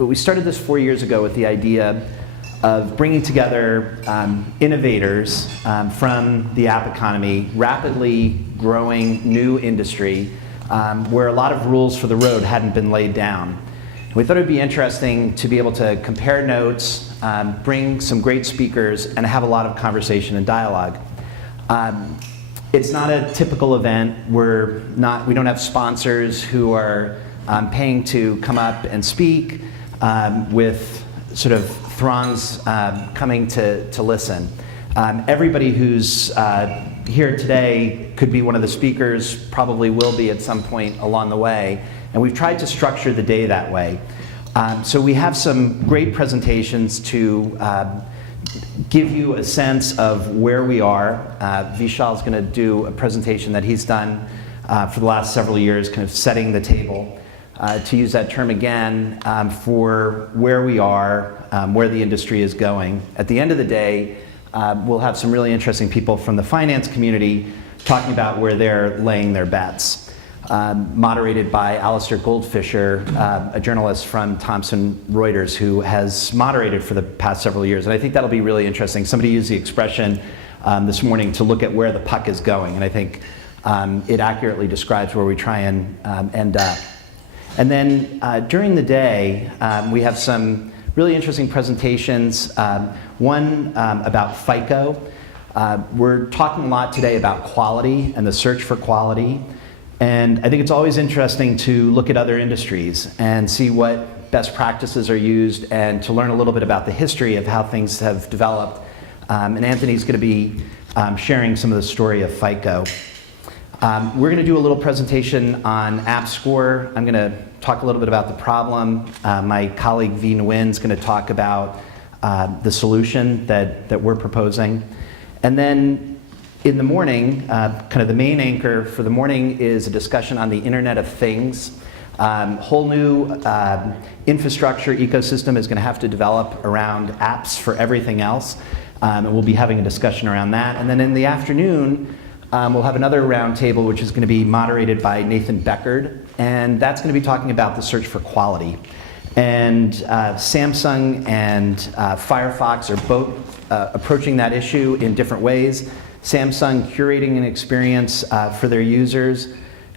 But we started this 4 years ago with the idea of bringing together innovators from the app economy, rapidly growing new industry, where a lot of rules for the road hadn't been laid down. We thought it would be interesting to be able to compare notes, bring some great speakers, and have a lot of conversation and dialogue. It's not a typical event. We don't have sponsors who are paying to come up and speak, with sort of throngs coming to listen. Everybody who's here today could be one of the speakers, probably will be at some point along the way, and we've tried to structure the day that way. So we have some great presentations to give you a sense of where we are. Vishal's going to do a presentation that he's done for the last several years, kind of setting the table. To use that term again, for where we are, where the industry is going. At the end of the day, we'll have some really interesting people from the finance community talking about where they're laying their bets. Moderated by Alistair Goldfisher, a journalist from Thomson Reuters who has moderated for the past several years. And I think that'll be really interesting. Somebody used the expression this morning to look at where the puck is going. And I think it accurately describes where we try and end up. And then during the day, we have some really interesting presentations. One about FICO. We're talking a lot today about quality and the search for quality. And I think it's always interesting to look at other industries and see what best practices are used and to learn a little bit about the history of how things have developed. And Anthony's going to be sharing some of the story of FICO. We're going to do a little presentation on AppScore. I'm going to talk a little bit about the problem. My colleague V. Nguyen's going to talk about the solution that we're proposing. And then in the morning, kind of the main anchor for the morning is a discussion on the Internet of Things. Whole new infrastructure ecosystem is going to have to develop around apps for everything else. And we'll be having a discussion around that. And then in the afternoon, we'll have another roundtable, which is going to be moderated by Nathan Beckard, and that's going to be talking about the search for quality. And Samsung and Firefox are both approaching that issue in different ways. Samsung curating an experience for their users,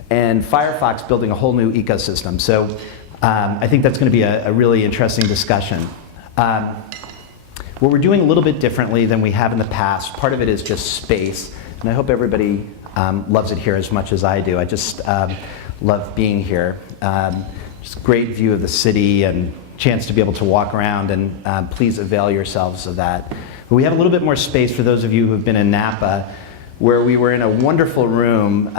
and Firefox building a whole new ecosystem. So I think that's going to be a really interesting discussion. What we're doing a little bit differently than we have in the past, part of it is just space. And I hope everybody loves it here as much as I do. I just love being here. Just great view of the city and chance to be able to walk around, and please avail yourselves of that. But we have a little bit more space for those of you who have been in Napa, where we were in a wonderful room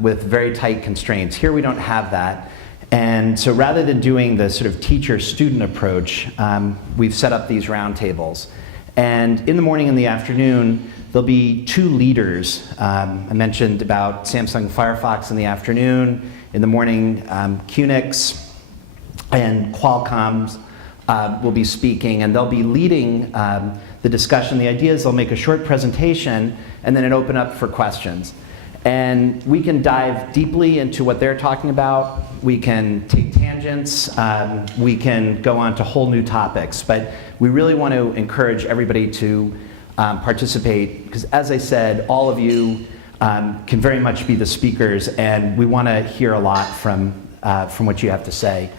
with very tight constraints. Here we don't have that. And so rather than doing the sort of teacher-student approach, we've set up these roundtables. And in the morning and the afternoon, there'll be two leaders. I mentioned about Samsung Firefox in the afternoon. In the morning, QNX and Qualcomm will be speaking, and they'll be leading the discussion. The idea is they'll make a short presentation, and then it open up for questions. And we can dive deeply into what they're talking about. We can take tangents. We can go on to whole new topics. But we really want to encourage everybody to participate, because as I said, all of you can very much be the speakers, and we want to hear a lot from what you have to say.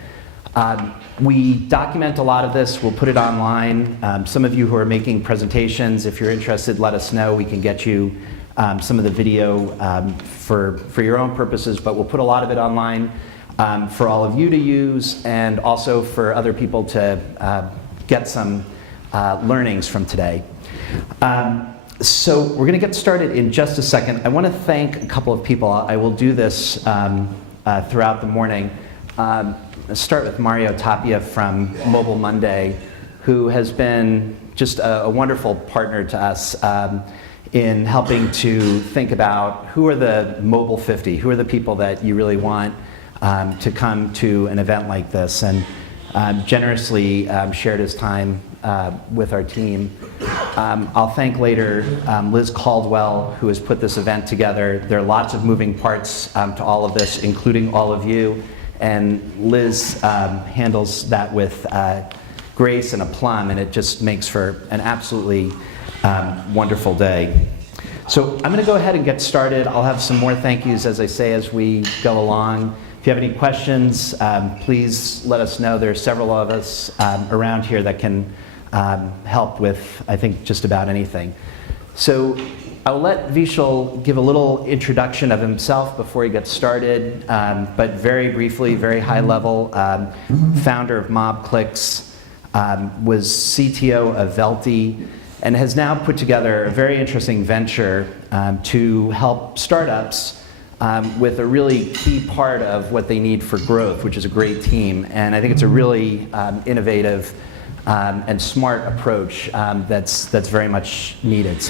We document a lot of this. We'll put it online. Some of you who are making presentations, if you're interested, let us know. We can get you some of the video for your own purposes, but we'll put a lot of it online for all of you to use, and also for other people to get some learnings from today. So we're going to get started in just a second. I want to thank a couple of people. I will do this throughout the morning. Let's start with Mario Tapia from Mobile Monday, who has been just a wonderful partner to us in helping to think about who are the Mobile 50, who are the people that you really want to come to an event like this, and generously shared his time with our team. I'll thank later Liz Caldwell, who has put this event together. There are lots of moving parts to all of this, including all of you. and Liz handles that with grace and aplomb, and it just makes for an absolutely wonderful day. So I'm going to go ahead and get started. I'll have some more thank yous, as I say, as we go along. If you have any questions, please let us know. There are several of us around here that can help with, I think, just about anything. So I'll let Vishal give a little introduction of himself before he gets started, but very briefly, very high level, founder of MobClicks, was CTO of Velti, and has now put together a very interesting venture to help startups with a really key part of what they need for growth, which is a great team. And I think it's a really innovative and smart approach that's very much needed. So